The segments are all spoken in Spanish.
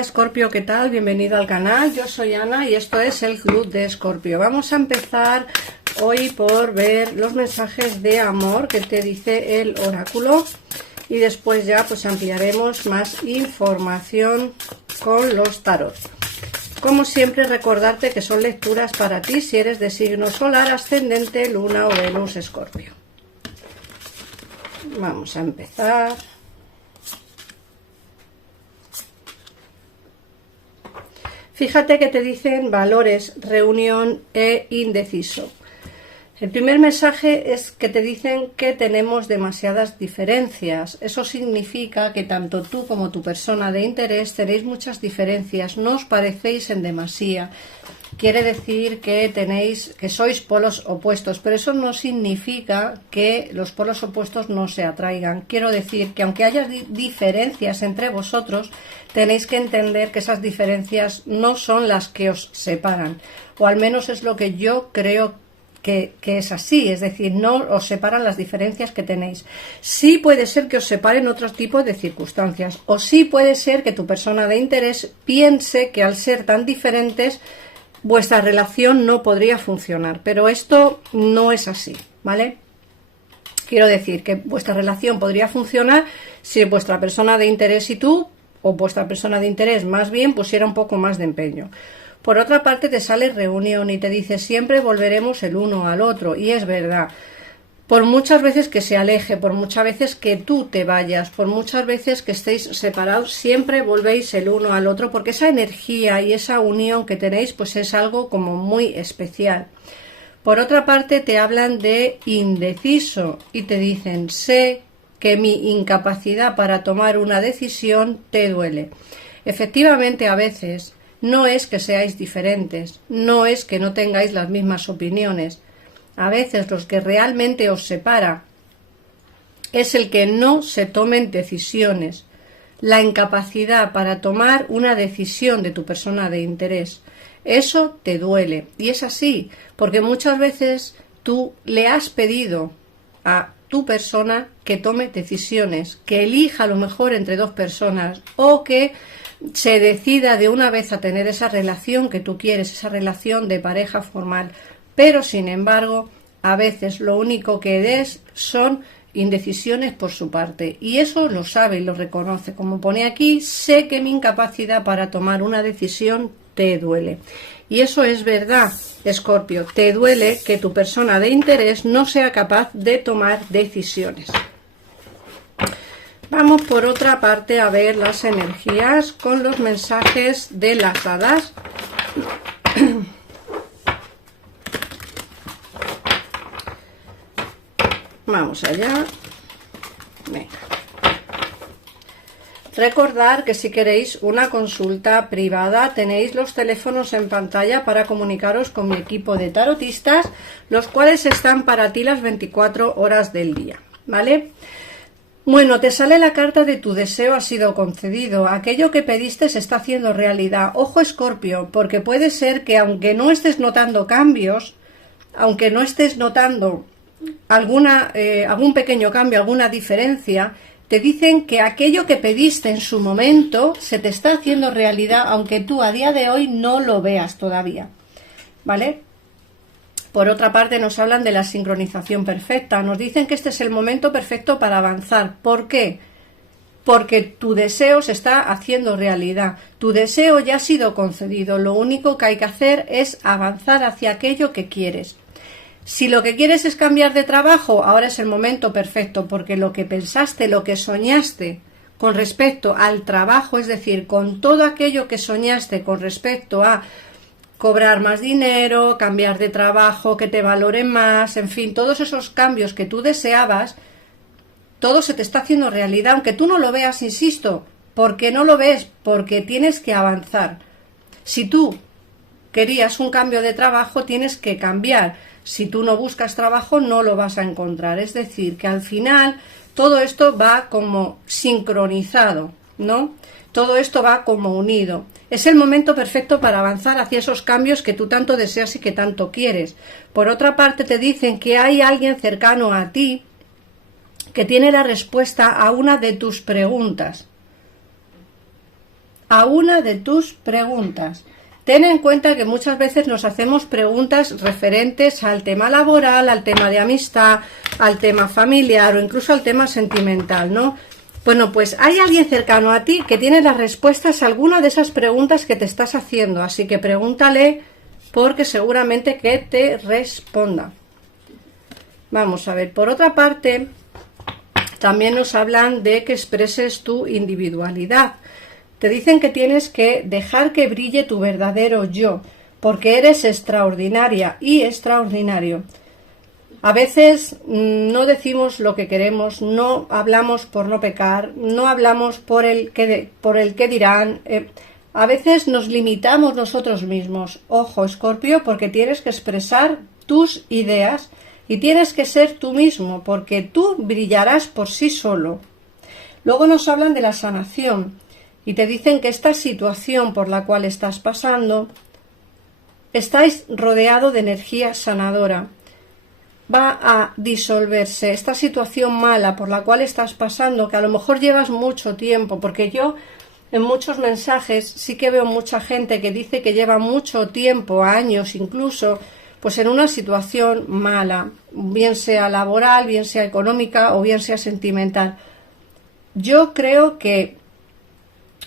Hola Escorpio, ¿qué tal? Bienvenido al canal, yo soy Ana y esto es el Club de Escorpio. Vamos a empezar hoy por ver los mensajes de amor que te dice el oráculo y después ya pues ampliaremos más información con los tarot. Como siempre, recordarte que son lecturas para ti si eres de signo solar, ascendente, luna o Venus, Escorpio. Vamos a empezar. Fíjate que te dicen valores, reunión e indeciso. El primer mensaje es que te dicen que tenemos demasiadas diferencias. Eso significa que tanto tú como tu persona de interés tenéis muchas diferencias, no os parecéis en demasía. Quiere decir que sois polos opuestos, pero eso no significa que los polos opuestos no se atraigan. Quiero decir que aunque haya diferencias entre vosotros, tenéis que entender que esas diferencias no son las que os separan, o al menos es lo que yo creo que es así, es decir, no os separan las diferencias que tenéis. Sí puede ser que os separen otros tipos de circunstancias, o sí puede ser que tu persona de interés piense que al ser tan diferentes vuestra relación no podría funcionar, pero esto no es así, ¿vale? Quiero decir que vuestra relación podría funcionar si vuestra persona de interés y tú, o vuestra persona de interés más bien, pusiera un poco más de empeño. Por otra parte te sale reunión y te dice siempre volveremos el uno al otro, y es verdad. Por muchas veces que se aleje, por muchas veces que tú te vayas, por muchas veces que estéis separados, siempre volvéis el uno al otro, porque esa energía y esa unión que tenéis pues es algo como muy especial. Por otra parte te hablan de indeciso y te dicen sé que mi incapacidad para tomar una decisión te duele. Efectivamente, a veces no es que seáis diferentes, no es que no tengáis las mismas opiniones. A veces los que realmente os separa es el que no se tomen decisiones, la incapacidad para tomar una decisión de tu persona de interés. Eso te duele y es así, porque muchas veces tú le has pedido a tu persona que tome decisiones, que elija a lo mejor entre dos personas o que se decida de una vez a tener esa relación que tú quieres, esa relación de pareja formal. Pero sin embargo, a veces lo único que des son indecisiones por su parte, y eso lo sabe y lo reconoce. Como pone aquí, sé que mi incapacidad para tomar una decisión te duele. Y eso es verdad, Escorpio, te duele que tu persona de interés no sea capaz de tomar decisiones. Vamos por otra parte a ver las energías con los mensajes de las hadas. Vamos allá. Venga. Recordad que si queréis una consulta privada tenéis los teléfonos en pantalla para comunicaros con mi equipo de tarotistas, los cuales están para ti las 24 horas del día, ¿vale? Bueno, te sale la carta de tu deseo ha sido concedido, aquello que pediste se está haciendo realidad. Ojo Escorpio, porque puede ser que aunque no estés notando cambios, aunque no estés notando algún pequeño cambio, alguna diferencia, te dicen que aquello que pediste en su momento se te está haciendo realidad, aunque tú a día de hoy no lo veas todavía, ¿vale? Por otra parte nos hablan de la sincronización perfecta, nos dicen que este es el momento perfecto para avanzar. ¿Por qué? Porque tu deseo se está haciendo realidad, tu deseo ya ha sido concedido, lo único que hay que hacer es avanzar hacia aquello que quieres. Si lo que quieres es cambiar de trabajo, ahora es el momento perfecto, porque lo que pensaste, lo que soñaste con respecto al trabajo, es decir, con todo aquello que soñaste con respecto a cobrar más dinero, cambiar de trabajo, que te valoren más, en fin, todos esos cambios que tú deseabas, todo se te está haciendo realidad, aunque tú no lo veas, insisto. ¿Por qué no lo ves? Porque tienes que avanzar. Si tú querías un cambio de trabajo, tienes que cambiar. Si tú no buscas trabajo, no lo vas a encontrar. Es decir, que al final todo esto va como sincronizado, ¿no? Todo esto va como unido. Es el momento perfecto para avanzar hacia esos cambios que tú tanto deseas y que tanto quieres. Por otra parte, te dicen que hay alguien cercano a ti que tiene la respuesta a una de tus preguntas. a una de tus preguntas. Ten en cuenta que muchas veces nos hacemos preguntas referentes al tema laboral, al tema de amistad, al tema familiar o incluso al tema sentimental, ¿no? Bueno, pues hay alguien cercano a ti que tiene las respuestas a alguna de esas preguntas que te estás haciendo, así que pregúntale porque seguramente que te responda. Vamos a ver, por otra parte, también nos hablan de que expreses tu individualidad. Te dicen que tienes que dejar que brille tu verdadero yo, porque eres extraordinaria y extraordinario. A veces no decimos lo que queremos, no hablamos por no pecar, no hablamos por el que dirán. A veces nos limitamos nosotros mismos. Ojo, Escorpio, porque tienes que expresar tus ideas y tienes que ser tú mismo, porque tú brillarás por sí solo. Luego nos hablan de la sanación y te dicen que esta situación por la cual estás pasando, estáis rodeado de energía sanadora. Va a disolverse esta situación mala por la cual estás pasando, que a lo mejor llevas mucho tiempo, porque yo en muchos mensajes sí que veo mucha gente que dice que lleva mucho tiempo, años incluso, pues en una situación mala, bien sea laboral, bien sea económica o bien sea sentimental. Yo creo que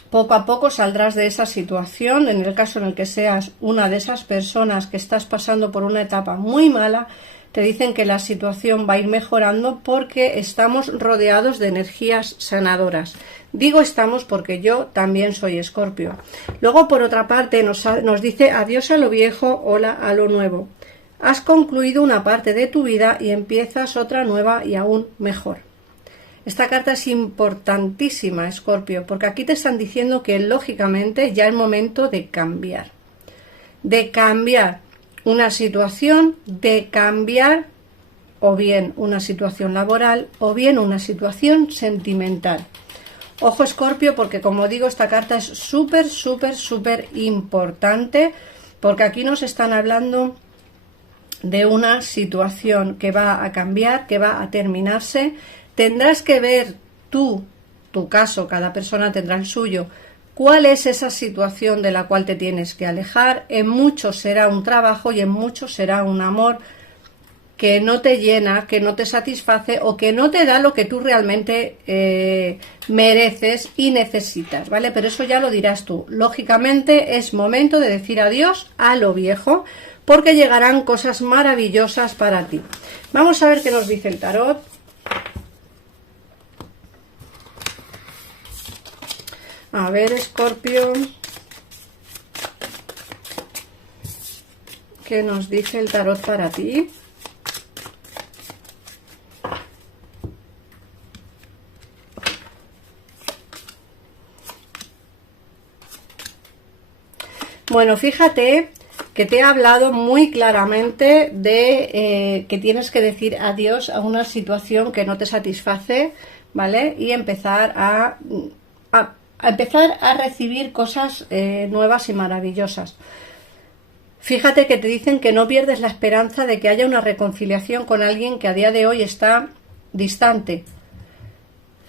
poco a poco saldrás de esa situación, en el caso en el que seas una de esas personas que estás pasando por una etapa muy mala. Te dicen que la situación va a ir mejorando porque estamos rodeados de energías sanadoras. Digo estamos porque yo también soy Escorpio. Luego, por otra parte, nos dice adiós a lo viejo, hola a lo nuevo. Has concluido una parte de tu vida y empiezas otra nueva y aún mejor. Esta carta es importantísima, Escorpio, porque aquí te están diciendo que lógicamente ya es momento de cambiar. De cambiar una situación, de cambiar o bien una situación laboral o bien una situación sentimental. Ojo, Escorpio, porque como digo, esta carta es súper importante, porque aquí nos están hablando de una situación que va a cambiar, que va a terminarse. Tendrás que ver tú, tu caso, cada persona tendrá el suyo, cuál es esa situación de la cual te tienes que alejar. En muchos será un trabajo y en muchos será un amor que no te llena, que no te satisface o que no te da lo que tú realmente mereces y necesitas, ¿vale? Pero eso ya lo dirás tú. Lógicamente es momento de decir adiós a lo viejo porque llegarán cosas maravillosas para ti. Vamos a ver qué nos dice el tarot. A ver, Escorpio, ¿qué nos dice el tarot para ti? Bueno, fíjate que te he hablado muy claramente de que tienes que decir adiós a una situación que no te satisface, ¿vale? Y empezar a recibir cosas nuevas y maravillosas. Fíjate que te dicen que no pierdes la esperanza de que haya una reconciliación con alguien que a día de hoy está distante.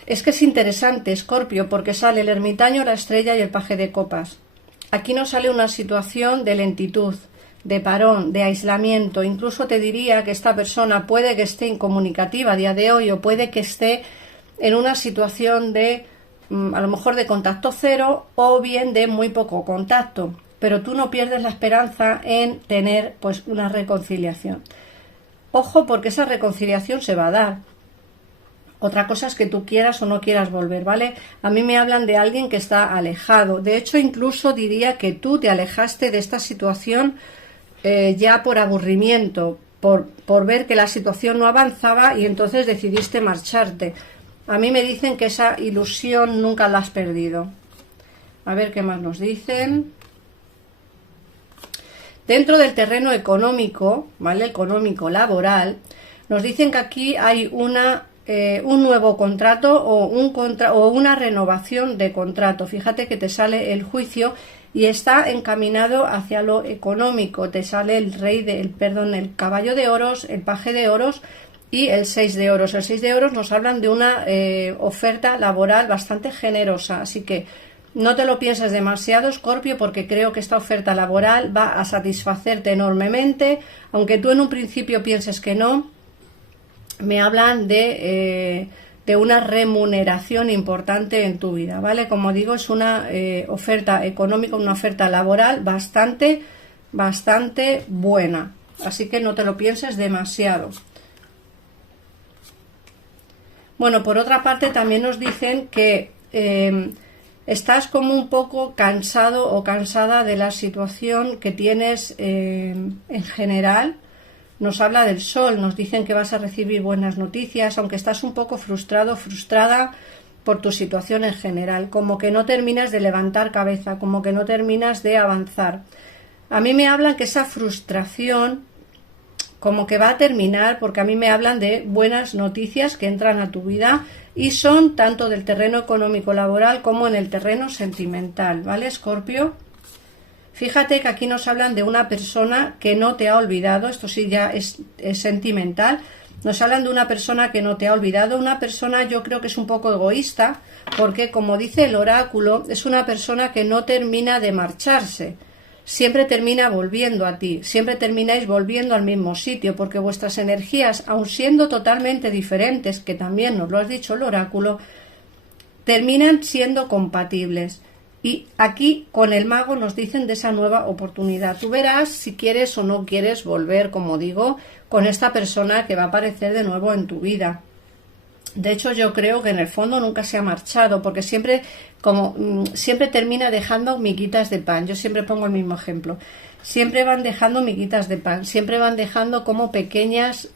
Es que es interesante, Escorpio, porque sale el ermitaño, la estrella y el paje de copas. Aquí nos sale una situación de lentitud, de parón, de aislamiento. Incluso te diría que esta persona puede que esté incomunicativa a día de hoy o puede que esté en una situación de a lo mejor de contacto cero o bien de muy poco contacto, pero tú no pierdes la esperanza en tener pues una reconciliación. Ojo, porque esa reconciliación se va a dar. Otra cosa es que tú quieras o no quieras volver, ¿vale? A mí me hablan de alguien que está alejado. De hecho, incluso diría que tú te alejaste de esta situación ya por aburrimiento, por ver que la situación no avanzaba y entonces decidiste marcharte. A mí me dicen que esa ilusión nunca la has perdido. A ver qué más nos dicen. Dentro del terreno económico, ¿vale? Económico, laboral, nos dicen que aquí hay un nuevo contrato o una renovación de contrato. Fíjate que te sale el juicio y está encaminado hacia lo económico. Te sale el el caballo de oros, el paje de oros y el 6 de oros. El 6 de oros nos hablan de una oferta laboral bastante generosa, así que No te lo pienses demasiado, Escorpio, porque creo que esta oferta laboral va a satisfacerte enormemente, aunque tú en un principio pienses que no. Me hablan de una remuneración importante en tu vida, ¿vale? Como digo, es una oferta económica, una oferta laboral bastante buena, así que no te lo pienses demasiado. Bueno, por otra parte también nos dicen que estás como un poco cansado o cansada de la situación que tienes en general. Nos habla del sol, nos dicen que vas a recibir buenas noticias, aunque estás un poco frustrado, frustrada por tu situación en general, como que no terminas de levantar cabeza, como que no terminas de avanzar. A mí me hablan que esa frustración como que va a terminar, porque a mí me hablan de buenas noticias que entran a tu vida y son tanto del terreno económico laboral como en el terreno sentimental, ¿vale, Escorpio? Fíjate que aquí nos hablan de una persona que no te ha olvidado, esto sí ya es sentimental, nos hablan de una persona que no te ha olvidado, una persona yo creo que es un poco egoísta, porque como dice el oráculo, es una persona que no termina de marcharse, siempre termina volviendo a ti, siempre termináis volviendo al mismo sitio, porque vuestras energías, aun siendo totalmente diferentes, que también nos lo has dicho el oráculo, terminan siendo compatibles. Y aquí con el mago nos dicen de esa nueva oportunidad. Tú verás si quieres o no quieres volver, como digo, con esta persona que va a aparecer de nuevo en tu vida. De hecho, yo creo que en el fondo nunca se ha marchado, porque siempre termina dejando miguitas de pan. Yo siempre pongo el mismo ejemplo. Siempre van dejando miguitas de pan, siempre van dejando como pequeñas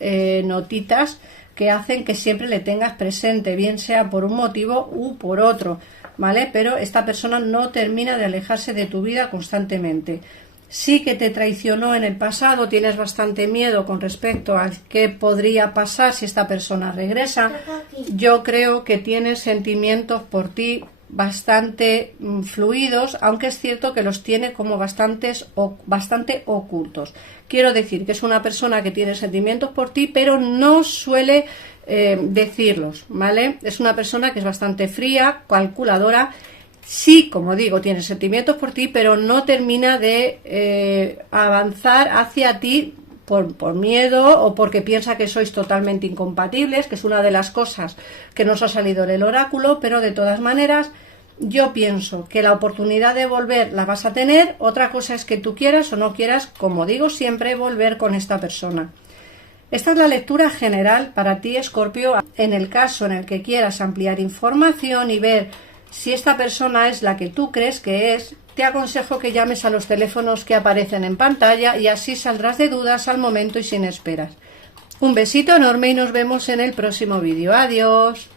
notitas que hacen que siempre le tengas presente, bien sea por un motivo u por otro, ¿vale? Pero esta persona no termina de alejarse de tu vida constantemente. Sí que te traicionó en el pasado, tienes bastante miedo con respecto a qué podría pasar si esta persona regresa. Yo creo que tienes sentimientos por ti bastante fluidos, aunque es cierto que los tiene como bastante ocultos. Quiero decir que es una persona que tiene sentimientos por ti, pero no suele decirlos, ¿vale? Es una persona que es bastante fría, calculadora. Sí, como digo, tiene sentimientos por ti, pero no termina de avanzar hacia ti por miedo o porque piensa que sois totalmente incompatibles, que es una de las cosas que nos ha salido en el oráculo, pero de todas maneras yo pienso que la oportunidad de volver la vas a tener. Otra cosa es que tú quieras o no quieras, como digo siempre, volver con esta persona. Esta es la lectura general para ti, Escorpio. En el caso en el que quieras ampliar información y ver si esta persona es la que tú crees que es, te aconsejo que llames a los teléfonos que aparecen en pantalla y así saldrás de dudas al momento y sin esperas. Un besito enorme y nos vemos en el próximo vídeo. Adiós.